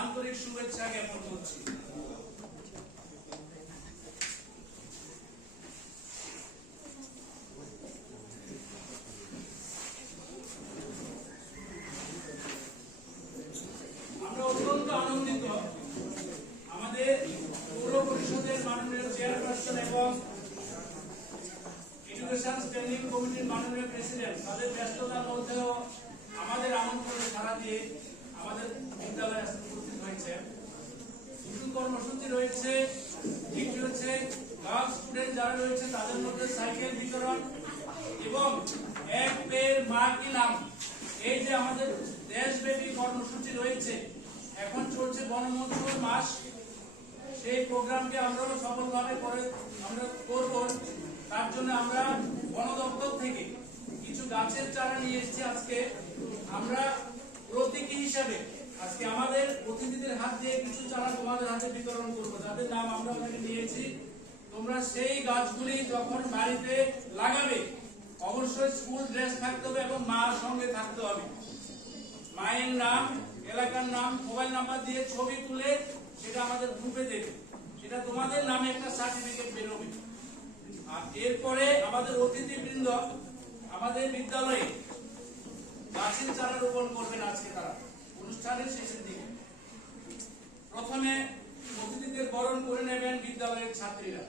আন্তরিক শুভেচ্ছা জ্ঞাপন করছি। আমরা অত্যন্ত আনন্দিত আমাদের পৌর পরিষদের মাননীয় চেয়ারপারসন এবং এডুকেশন স্ট্যান্ডিং কমিটির মাননীয় প্রেসিডেন্ট তাদের ব্যস্ততার মধ্যেও আমাদের আমন্ত্রণে সাড়া দিয়ে আমাদের বিদ্যালয়ে উপস্থিত হয়েছে। দুটো কর্মসূচি রয়েছে। একটি হচ্ছে গার্লস স্টুডেন্ট যারা রয়েছে তাদের মধ্যে সাইকেল বিতরণ এবং এক পের মা কি নাম, এই যে আমাদের দেশব্যাপী কর্মসূচি রয়েছে। এখন চলছে বনমহোৎসব মাস, সেই প্রোগ্রামকে আমরাও সফলভাবে আমরা করব। তার জন্য আমরা বন দপ্তর থেকে কিছু গাছের চারা নিয়ে এসেছি। আজকে আমরা প্রতীকী হিসাবে আজকে আমাদের অতিথিদের হাত দিয়ে কিছু চারা তোমাদের হাতে বিতরণ করবো, যাদের নাম আমরা ওখানে নিয়েছি। তোমরা সেই গাছগুলি যখন বাড়িতে লাগাবে অবশ্যই স্কুল ড্রেস থাকতে হবে এবং মার সঙ্গে থাকতে হবে। মায়ের নাম, এলাকার নাম, মোবাইল নাম্বার দিয়ে ছবি তুলে সেটা আমাদের গ্রুপে দেবে। সেটা তোমাদের নামে একটা সার্টিফিকেট বেরোবে। আর এরপরে আমাদের অতিথিবৃন্দ আমাদের বিদ্যালয়ে গাছের চারা রোপণ করবেন আজকে তারা অনুষ্ঠানের শেষের দিকে। প্রথমে অতিথিদের বরণ করে নেবেন বিদ্যালয়ের ছাত্রীরা।